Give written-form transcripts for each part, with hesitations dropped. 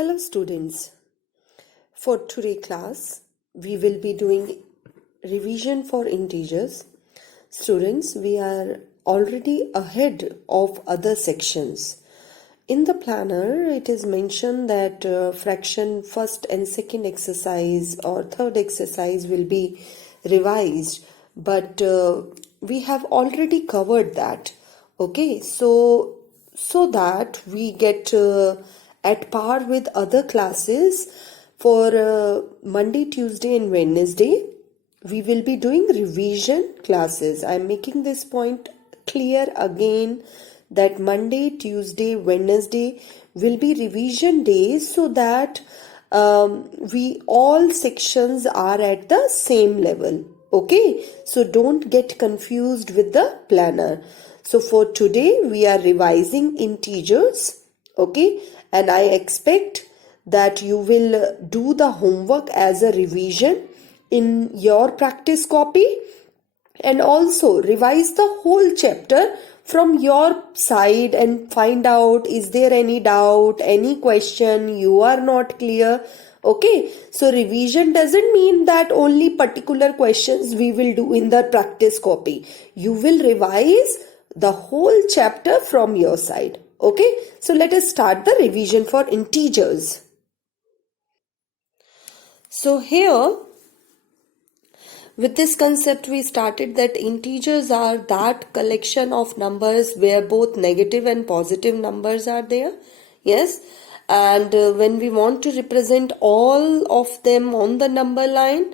Hello students, for today class we will be doing revision for integers. Students, we are already ahead of other sections. In the planner it is mentioned that fraction first and second exercise or third exercise will be revised, but we have already covered that. Okay, so that we get at par with other classes, for Monday, Tuesday and Wednesday we will be doing revision classes. I am making this point clear again that Monday, Tuesday, Wednesday will be revision days, so that we all sections are at the same level. Okay, so don't get confused with the planner. So for today we are revising integers. Okay, and I expect that you will do the homework as a revision in your practice copy, and also revise the whole chapter from your side and find out, is there any doubt, any question you are not clear. Okay, so revision doesn't mean that only particular questions we will do in the practice copy. You will revise the whole chapter from your side. Okay, so let us start the revision for integers. So here, with this concept we started that integers are that collection of numbers where both negative and positive numbers are there. Yes, and when we want to represent all of them on the number line,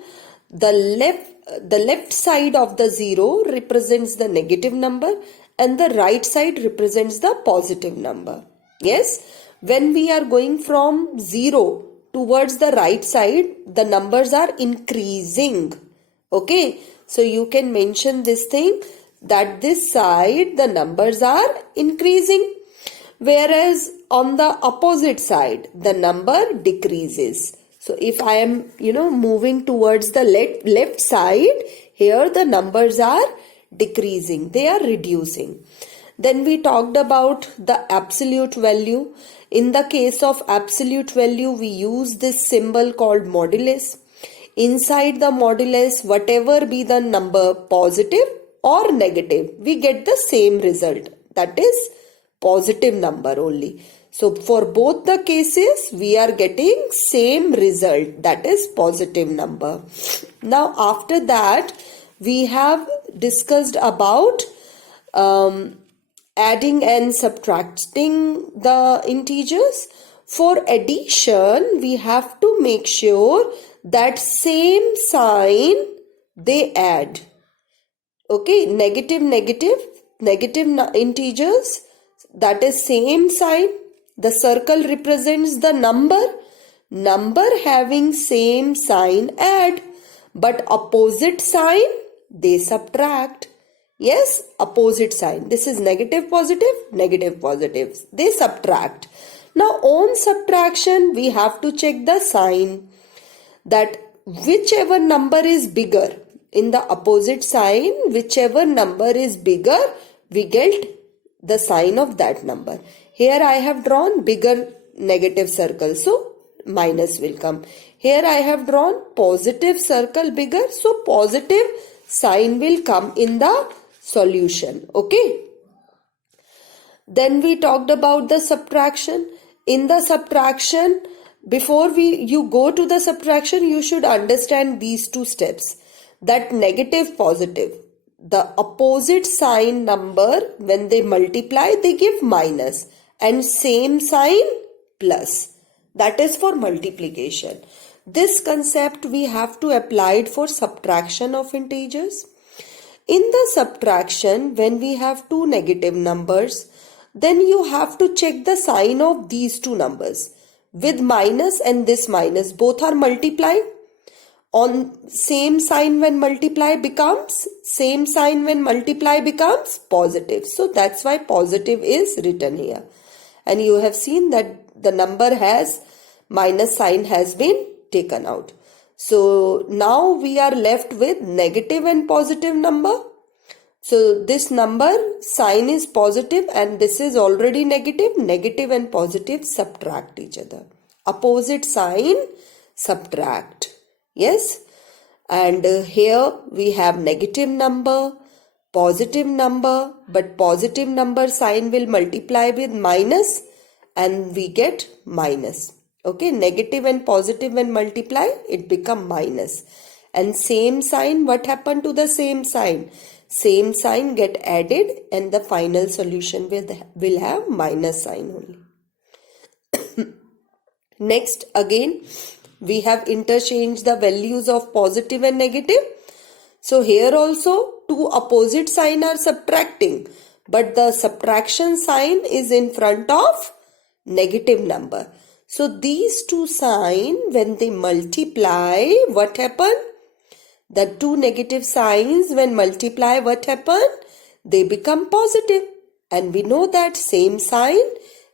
the left side of the 0 represents the negative number and the right side represents the positive number. Yes, when we are going from 0 towards the right side, the numbers are increasing. Okay, so you can mention this thing that this side the numbers are increasing, whereas on the opposite side the number decreases. So if I am moving towards the left side, here the numbers are decreasing, they are reducing. Then we talked about the absolute value. In the case of absolute value, we use this symbol called modulus. Inside the modulus, whatever be the number, positive or negative, we get the same result, that is positive number only. So for both the cases we are getting same result, that is positive number. Now after that we have discussed about adding and subtracting the integers. For addition we have to make sure that same sign they add. Okay, negative integers, that is same sign. The circle represents the number having same sign add, but opposite sign they subtract. Yes, opposite sign, this is negative positive, they subtract. Now on subtraction we have to check the sign, that whichever number is bigger, in the opposite sign whichever number is bigger, we get the sign of that number. Here I have drawn bigger negative circle, so minus will come. Here I have drawn positive circle bigger, so positive sign will come in the solution. Okay. Then we talked about the subtraction. In the subtraction, before you go to the subtraction, you should understand these two steps, that negative positive, the opposite sign number when they multiply they give minus, and same sign plus, that is for multiplication. This concept we have to apply it for subtraction of integers. In the subtraction, when we have two negative numbers, then you have to check the sign of these two numbers. With minus and this minus, both are multiplying. On same sign when multiply becomes positive. So that's why positive is written here. And you have seen that the number has minus sign has been taken out. So now we are left with negative and positive number. So this number sign is positive and this is already negative. Negative and positive subtract each other. opposite sign, subtract. Yes, and here we have negative number, positive number, but positive number sign will multiply with minus and we get minus. Okay, negative and positive when multiply, it become minus. And same sign, what happened to the same sign? Same sign get added and the final solution will have minus sign only. Next, again, we have interchanged the values of positive and negative. So here also two opposite sign are subtracting, but the subtraction sign is in front of negative number. So these two signs, when they multiply, what happen? The two negative signs when multiply, what happen? They become positive. And we know that same sign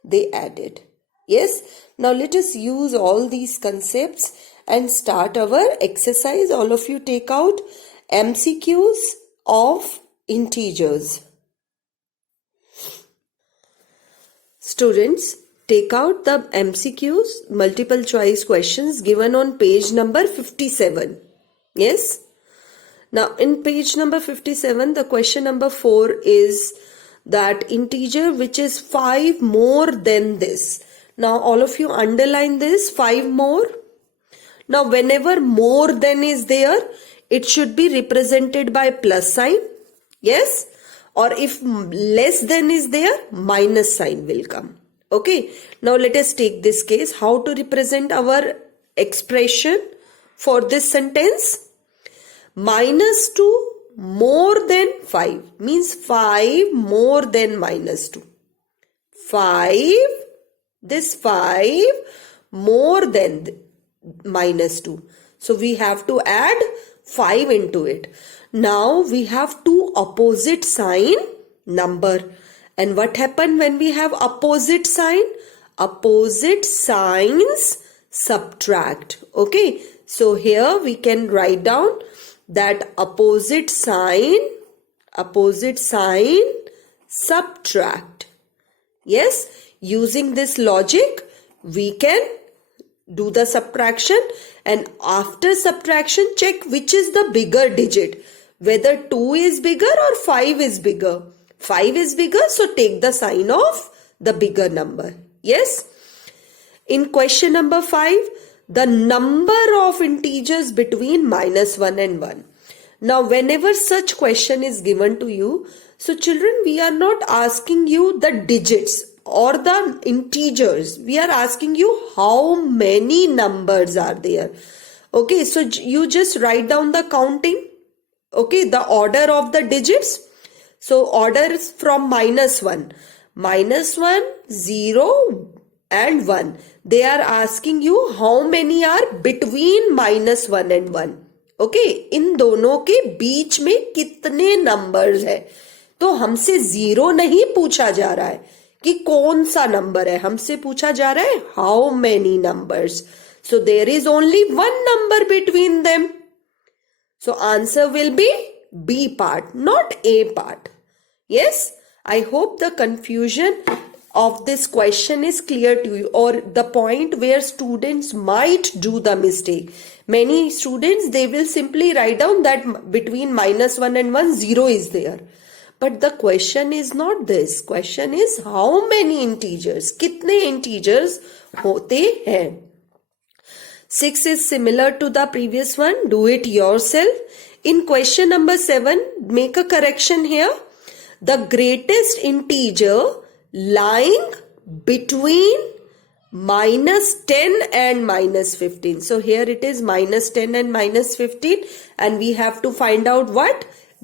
they added. Yes. Now let us use all these concepts and start our exercise. All of you take out MCQs of integers. Students, take out the MCQs, multiple choice questions given on page number 57. Yes. Now in page number 57, the question number 4 is that integer which is 5 more than this. Now all of you underline this, 5 more. Now whenever more than is there, it should be represented by plus sign. Yes. Or if less than is there, minus sign will come. Okay. Now let us take this case. How to represent our expression for this sentence? Minus 2 more than 5 means 5 more than minus 2. 5, this 5 more than minus 2. So we have to add 5 into it. Now we have two opposite sign number. And what happened when we have opposite sign? Opposite signs subtract. Okay. So here we can write down that opposite sign subtract. Yes, using this logic we can do the subtraction, and after subtraction check which is the bigger digit, whether 2 is bigger or 5 is bigger. 5 is bigger, so take the sign of the bigger number. Yes. In question number 5, the number of integers between minus 1 and 1. Now whenever such question is given to you, so children, we are not asking you the digits or the integers. We are asking you how many numbers are there. Okay, so you just write down the counting. Okay, the order of the digits. So order is from minus 1. Minus 1, 0 and 1. They are asking you how many are between minus 1 and 1. Okay, इन दोनों के बीच में कितने numbers है. तो हमसे 0 नहीं पूछा जा रहा है कि कौन सा नंबर है, हमसे पूछा जा रहा है how many numbers. So there is only 1 number between them. So answer will be B part, not a part. Yes, I hope the confusion of this question is clear to you, or the point where students might do the mistake. Many students, they will simply write down that between minus 1 and 1, 0 is there. But the question is not this. Question is how many integers, kitne integers hote hain. 6 is similar to the previous one. Do it yourself. In question number 7, make a correction here. The greatest integer lying between minus 10 and minus 15. So here it is minus 10 and minus 15, and we have to find out what?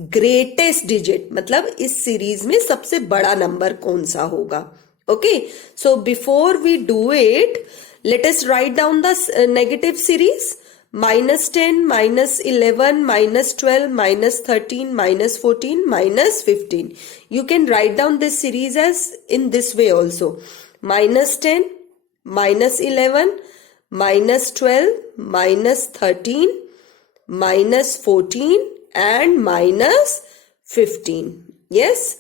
Greatest digit. मतलब इस series में सबसे बड़ा number कौन सा होगा. Okay. So before we do it, let us write down the negative series. Minus 10, minus 11, minus 12, minus 13, minus 14, minus 15. You can write down this series as in this way also. Minus 10, minus 11, minus 12, minus 13, minus 14 and minus 15. Yes.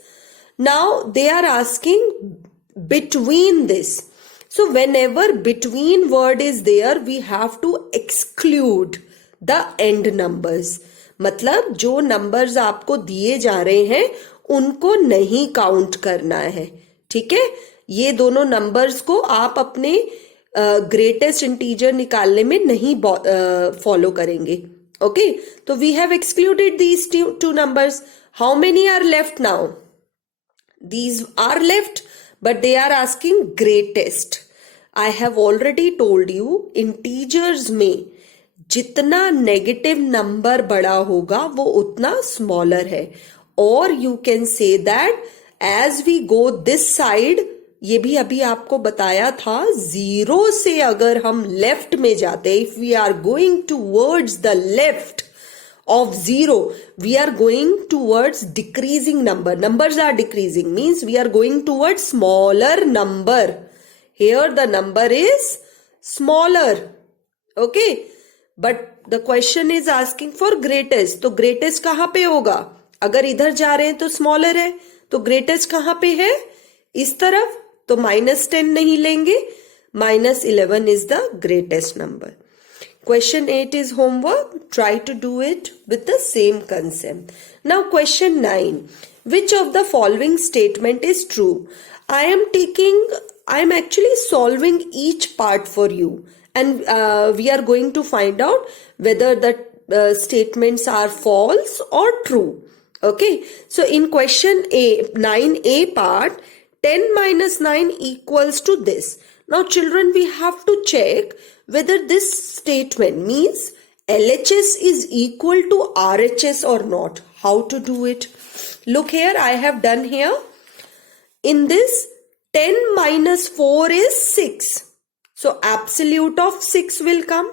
Now they are asking between this. So whenever between word is there, we have to exclude the end numbers. मतलब जो numbers आपको दिए जा रहे हैं उनको नहीं count करना है, ठीक है। ये दोनों numbers को आप अपने ग्रेटेस्ट इंटीजर निकालने में नहीं फॉलो करेंगे, ओके। तो we have excluded these two numbers. How many are left now? These are left, but they are asking greatest. I have already told you, integers में जितना नेगेटिव नंबर बड़ा होगा वो उतना स्मॉलर है. और you can say that as we go this side, ये भी अभी आपको बताया था, जीरो से अगर हम लेफ्ट में जाते, if we are going towards the left of 0, we are going towards decreasing number. Numbers are decreasing, means we are going towards smaller number. Here the number is smaller, okay. But the question is asking for greatest. तो greatest कहाँ पे होगा? अगर इधर जा रहे हैं तो smaller है, तो greatest कहाँ पे है? इस तरफ, तो -10 नहीं लेंगे, -11 is the greatest number. Question 8 is homework. Try to do it with the same concept. Now question 9. Which of the following statement is true? I am actually solving each part for you, and we are going to find out whether the statements are false or true. Okay. So in question 9a part, 10 minus 9 equals to this. Now children, we have to check whether this statement means LHS is equal to RHS or not. How to do it? Look here, I have done here. In this, 10 minus 4 is 6. So absolute of 6 will come.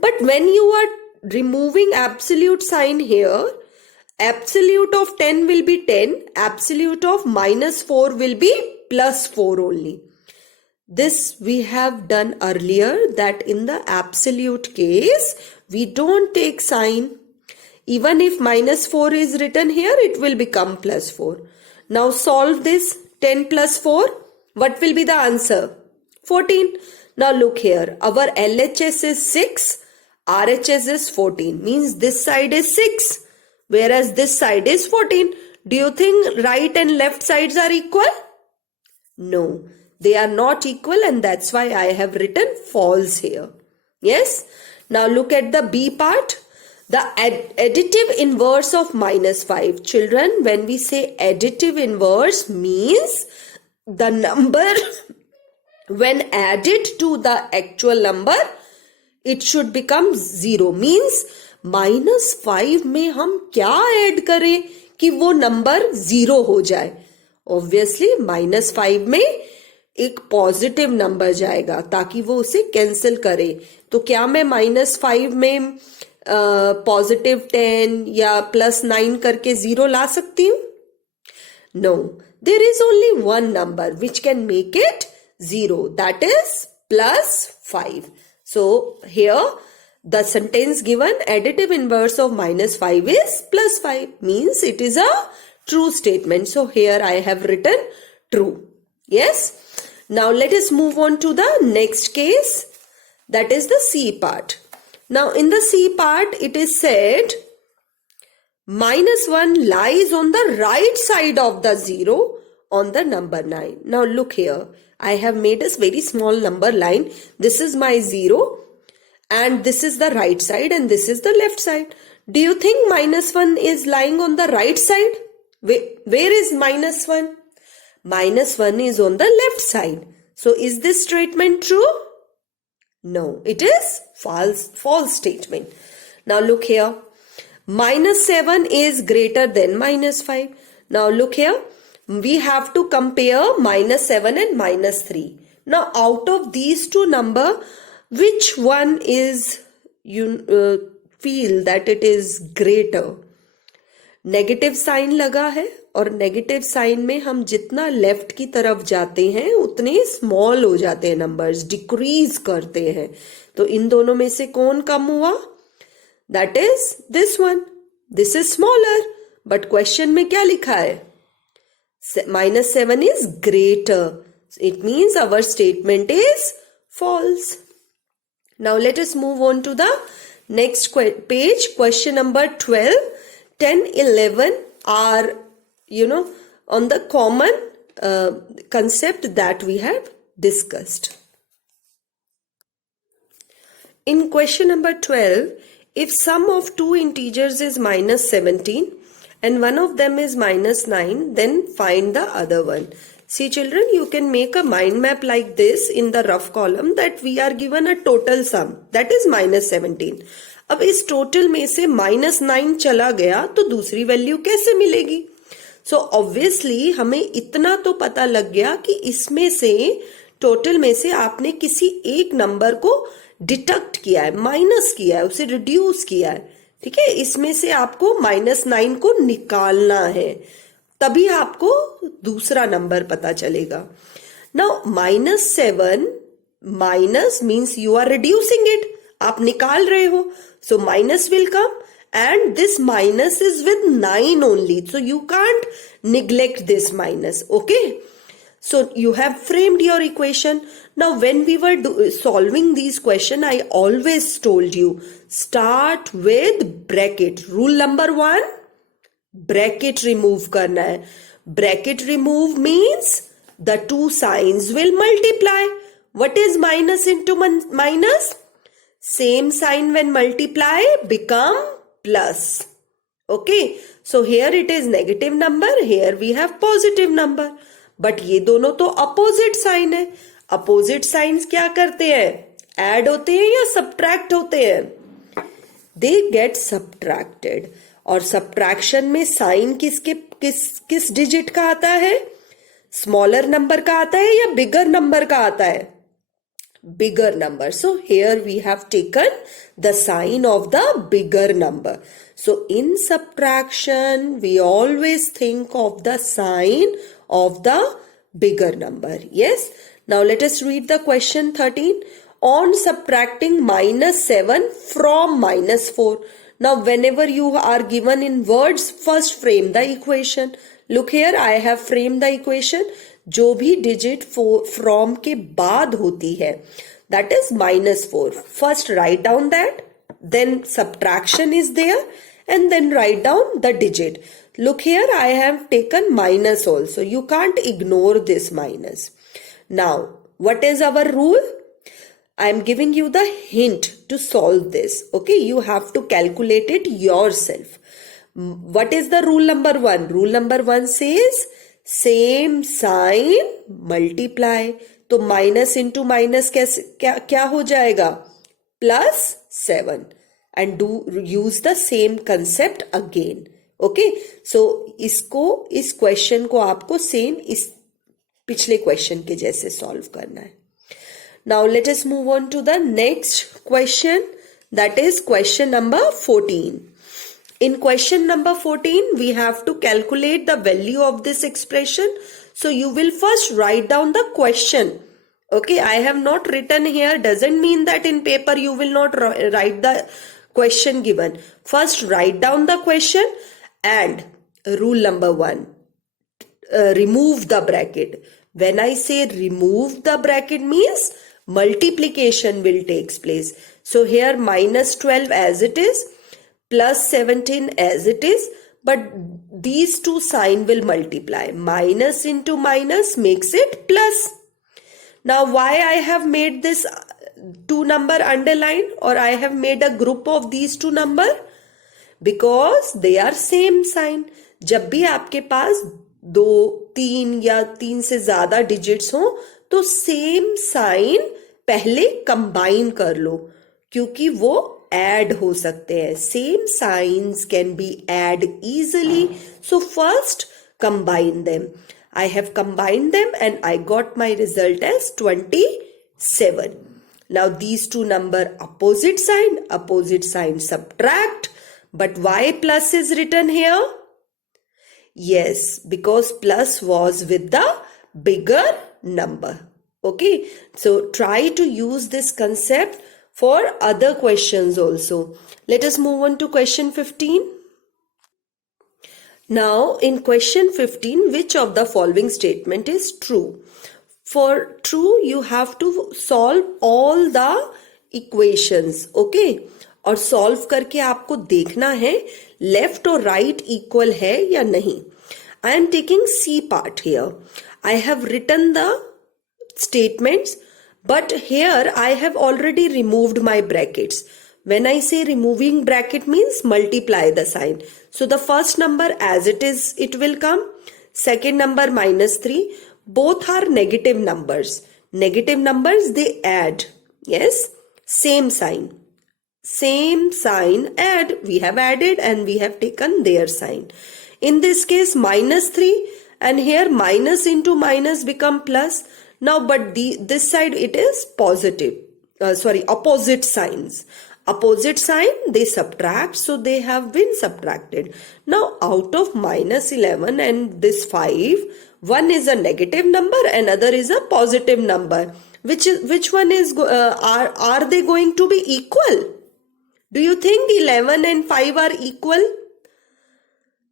But when you are removing absolute sign here, absolute of 10 will be 10. Absolute of -4 will be +4 only. This we have done earlier, that in the absolute case, we don't take sign. Even if -4 is written here, it will become +4. Now solve this. 10 plus 4. What will be the answer? 14. Now look here. Our LHS is 6. RHS is 14. Means this side is 6. Whereas this side is 14. Do you think right and left sides are equal? No. They are not equal, and that's why I have written false here. Yes. Now look at the B part. The additive inverse of -5. Children, when we say additive inverse, means the number when added to the actual number, it should become 0. Means -5 में हम क्या add करें कि वो number 0 हो जाए? Obviously -5 में एक पॉजिटिव नंबर जाएगा ताकि वो उसे कैंसिल करे. तो क्या मैं -5 में +10 या +9 करके 0 ला सकती हूँ? No. There is only one number which can make it 0. That is +5. So here the sentence given, additive inverse of -5 is +5. Means it is a true statement. So here I have written true. Yes. Now let us move on to the next case, that is the C part. Now in the C part it is said -1 lies on the right side of the 0 on the number 9. Now look here, I have made a very small number line. This is my 0 and this is the right side and this is the left side. Do you think -1 is lying on the right side? Where is -1? -1 is on the left side. So is this statement true? No, it is false statement. Now look here. -7 is greater than -5. Now look here. We have to compare -7 and -3. Now out of these two number, which one is you feel that it is greater? Negative sign लगा है और negative sign में हम जितना left की तरफ जाते हैं उतने स्मॉल हो जाते हैं नंबर्स, डिक्रीज करते हैं. तो इन दोनों में से कौन कम हुआ? That is this one. This is smaller, but question में क्या लिखा है? -7 is greater. It means our statement is false. Now let us move on to the next page. Question number 12. 10, 11 are, on the common concept that we have discussed. In question number 12, if sum of two integers is minus 17 and one of them is minus 9, then find the other one. See children, you can make a mind map like this in the rough column that we are given a total sum that is minus 17. अब इस total में से minus 9 चला गया तो दूसरी value कैसे मिलेगी? सो ऑब्वियसली हमें इतना तो पता लग गया कि इसमें से टोटल में से आपने किसी एक नंबर को डिडक्ट किया है, माइनस किया है, उसे रिड्यूस किया है. ठीक है, इसमें से आपको माइनस 9 को निकालना है, तभी आपको दूसरा नंबर पता चलेगा. Now minus 7 minus means you are reducing it, आप निकाल रहे हो. So minus will come and this minus is with 9 only, so you can't neglect this minus. Okay, so you have framed your equation. Now when we were solving these question, I always told you start with bracket. Rule number 1, bracket remove karna hai. Bracket remove means the two signs will multiply. What is minus into minus? Same sign when multiply become plus. Okay, so here it is negative number, here we have positive number, but ये दोनों तो opposite sign है. Opposite signs क्या करते हैं? Add होते हैं या subtract होते हैं? They get subtracted. और subtraction में sign किस digit का आता है? Smaller number का आता है या bigger number का आता है? Bigger number. So here we have taken the sign of the bigger number. So in subtraction we always think of the sign of the bigger number. Yes. Now let us read the question 13. On subtracting minus 7 from minus 4. Now whenever you are given in words, first frame the equation. Look here, I have framed the equation. जो भी digit from के बाद होती है that is minus 4. First write down that, then subtraction is there, and then write down the digit. Look here, I have taken minus also. You can't ignore this minus. Now, what is our rule? I am giving you the hint to solve this. Okay, you have to calculate it yourself. What is the rule number 1? Rule number 1 says same sign multiply. तो minus into minus क्या हो जाएगा? Plus 7. And do use the same concept again. Okay, so इस question को आपको same इस पिछले question के जैसे सॉल्व करना है. Now let us move on to the next question, that is question number 14. In question number 14, we have to calculate the value of this expression. So you will first write down the question. Okay, I have not written here. Doesn't mean that in paper you will not write the question given. First write down the question and rule number 1. Remove the bracket. When I say remove the bracket means multiplication will take place. So here minus 12 as it is, plus 17 as it is, but these two sign will multiply. Minus into minus makes it plus. Now why I have made this two number underline or I have made a group of these two number? Because they are same sign. जब भी आपके पास 2, 3 या 3 से ज्यादा digits हो तो same sign पहले combine कर लो, क्योंकि वो ऐड हो सकते हैं. Same signs can be add easily. So first combine them. I have combined them and I got my result as 27. Now these two number opposite sign subtract. But why plus is written here? Yes, because plus was with the bigger number. Okay, so try to use this concept for other questions also. Let us move on to question 15. Now in question 15, which of the following statement is true? For true, you have to solve all the equations, okay? और solve करके आपको देखना है left और right equal है या नहीं. I am taking C part here. I have written the statements, but here I have already removed my brackets. When I say removing bracket means multiply the sign. So the first number as it is, it will come. Second number -3. Both are negative numbers. Negative numbers, they add. Yes, same sign. Same sign, add. We have added and we have taken their sign. In this case, -3, and here minus into minus become plus. Now, but this side it is positive. Opposite signs. Opposite sign, they subtract, so they have been subtracted. Now, out of -11 and this 5, one is a negative number, another is a positive number. Which one is are they going to be equal? Do you think 11 and 5 are equal?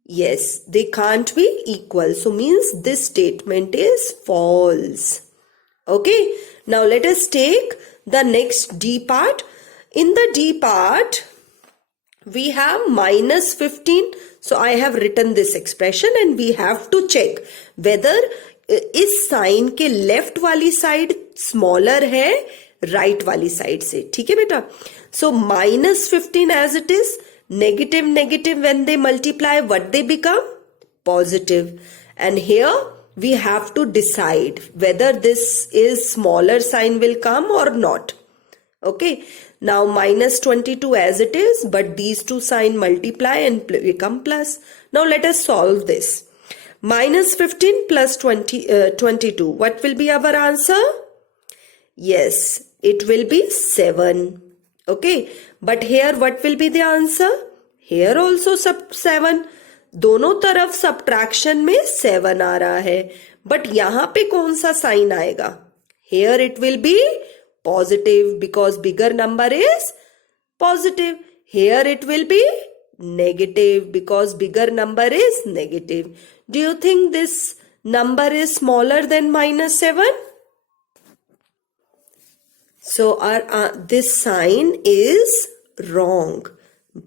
Yes, they can't be equal. So means this statement is false. Okay, now let us take the next D part. In the D part, we have -15. So I have written this expression and we have to check whether इस sign के left वाली side smaller है right वाली side से. ठीक है बेटा. So -15 as it is, negative when they multiply, what they become? Positive. And here we have to decide whether this is smaller sign will come or not. Okay. Now -22 as it is, but these two sign multiply and become plus. Now let us solve this. -15 plus 22. What will be our answer? Yes, it will be 7. Okay. But here what will be the answer? Here also 7. दोनों तरफ subtraction में 7 आ रहा है. But यहाँ पे कौन सा sign आएगा? Here it will be positive because bigger number is positive. Here it will be negative because bigger number is negative. Do you think this number is smaller than -7? So this sign is wrong.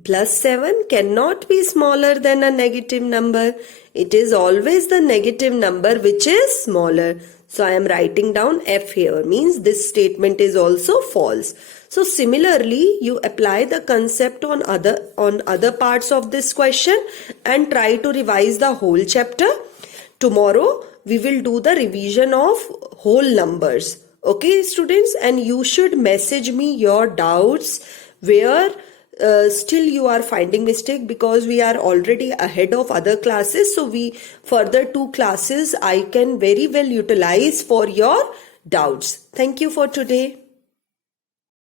+7 cannot be smaller than a negative number. It is always the negative number which is smaller. So I am writing down F here, means this statement is also false. So similarly, you apply the concept on other parts of this question and try to revise the whole chapter. Tomorrow we will do the revision of whole numbers. Okay, students, and you should message me your doubts where still you are finding mistake, because we are already ahead of other classes. So we further 2 classes I can very well utilize for your doubts. Thank you for today.